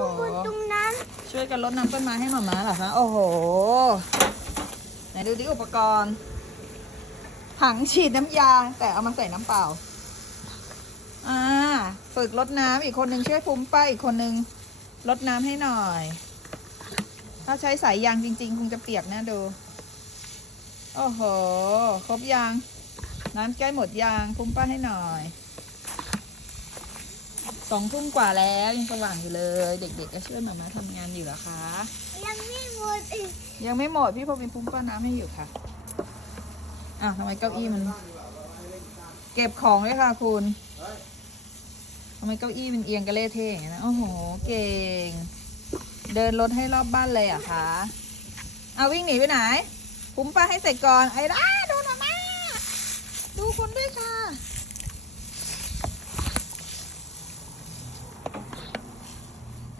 ข้างบนตรงนั้นช่วยกันรดน้ำต้นไม้ให้หมาม้าเหรอคะโอ้โหไหนดูดิอุปกรณ์ถังฉีดน้ำยา แต่เอามาใส่น้ำเปล่า อ่า ฝึกรดน้ำอีกคนนึงช่วยฟุ้มป้าอีกคนนึงรดน้ำให้หน่อย ถ้าใช้สายยางจริง ๆ คงจะเปียกนะดู โอ้โห ครบยาง น้ำใกล้หมดยางฟุ้มป้าให้หน่อย สองทุ่มกว่าแล้วยังสว่างอยู่เลย เด็กๆก็ช่วยหมามาทำงานอยู่เหรอคะ ยังไม่หมดอีกยังไม่หมดพี่พบินฟุ้มป้าน้ำให้อยู่ค่ะอ้าวทำไมเก้าอี้มัน เก็บของเลยค่ะคุณทำไมเก้าอี้มันเอียงกระเล่เท่อย่างนี้ยนะโอ้โหเก่ง เดินรถให้รอบบ้านเลยเหรอะคะเอาวิ่งหนีไปไหนฟุ้มป้าให้เสร็จก่อนไอ้ด้าดูหน่อยมาดูคนด้วยค่ะ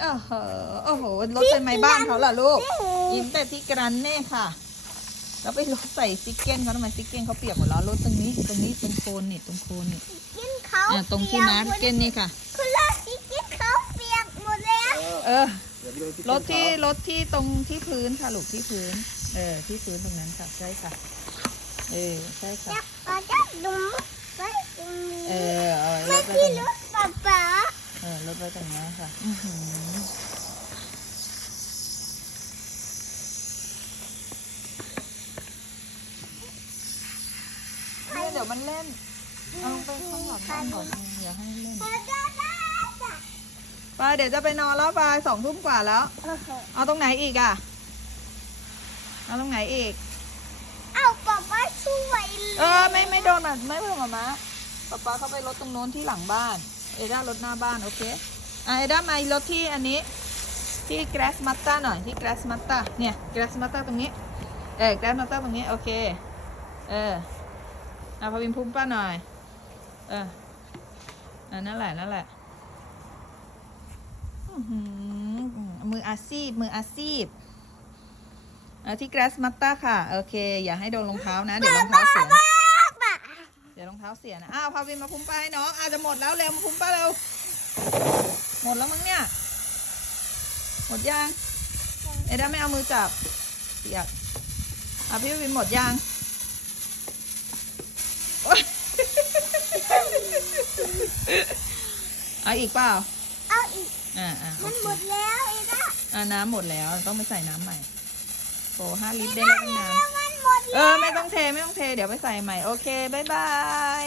โอ้โหโอ้โหรถเป็นไม้บ้านเขาเหรอลูกอินแต่ที่กรันเน่ค่ะ แล้วไปรถใส่ซิกเก้นเขาทำไมซิกเก้นเขาเปียกหมดแล้วรถตรงนี้ ตรงนี้ตรงโคนนี่ตรงโคนนี่กินเขาอะตรงที่มาร์คเก้นนี่ค่ะ คุณล่าที่กินเขาเปียกหมดแล้ว เออเดี๋ยวไปดูที่รถที่รถที่ตรงที่พื้นค่ะลูกที่พื้น เออที่พื้นตรงนั้นค่ะใช่ค่ะ เออใช่ค่ะจับปลาจับดุมไว้ตรงนี้เออเอาไว้รไม่ถไว้ตที่รงรนี้ถป๊าป๊าเออ รถไว้ตรงนี้ค่ะอือหือเนี่ยเดี๋ยวมันเล่น เอาไปข้างหลังบ้านก่อนอย่าให้เล่นปลาจ้าจ้าจ้าไปเดี๋ยวจะไปนอนแล้วไปสองทุ่มกว่าแล้วโอเคเอาตรงไหนอีกอะ เอาตรงไหนอีก เอาป๊าป๊าช่วยเออ ไม่ไม่โดนอะไม่เพิ่มมามาป๊าป๊าเขาไปรถตรงโน้นที่หลังบ้าน เอด้ารถหน้าบ้าน โอเคอะเอด้ามารถที่อันนี้ที่แกรสมัตตาหน่อยที่แกรสมัตตาเนี่ยแกรสมัตตาตรงนี้ เออแกรสมัตตาตรงนี้ โอเค เออเอาพาวินพุ่มป้าหน่อย เออนั่นแหละนั่นแหละมืออาชีพมืออาชีพที่แกรสมัตตาค่ะ โอเค อย่าให้โดนรองเท้านะ เดี๋ยวรองเท้าเสีย เดี๋ยวรองเท้าเสียนะอ้าวพาวินมาพุ่มป้าให้น้องอาจจะหมดแล้วเร็วมาพุ่มป้าเร็วหมดแล้วมั้งเนี่ย หมดยังเอด้าไม่เอามือจับเปียกอะพี่วินหมดยังโอ๊ยเอาอีกเปล่าเอาอีกอ่าอ่าโอมันเคหมดแล้วเอ็ด้าอ่าน้ำหมดแล้วต้องไปใส่น้ำใหม่ โอ้ห้าลิตรได้แล้วตั้งนานแล้วมันหมดเออ ไม่ต้องเท ไม่ต้องเท เดี๋ยวไปใส่ใหม่ โอเค บ๊ายบาย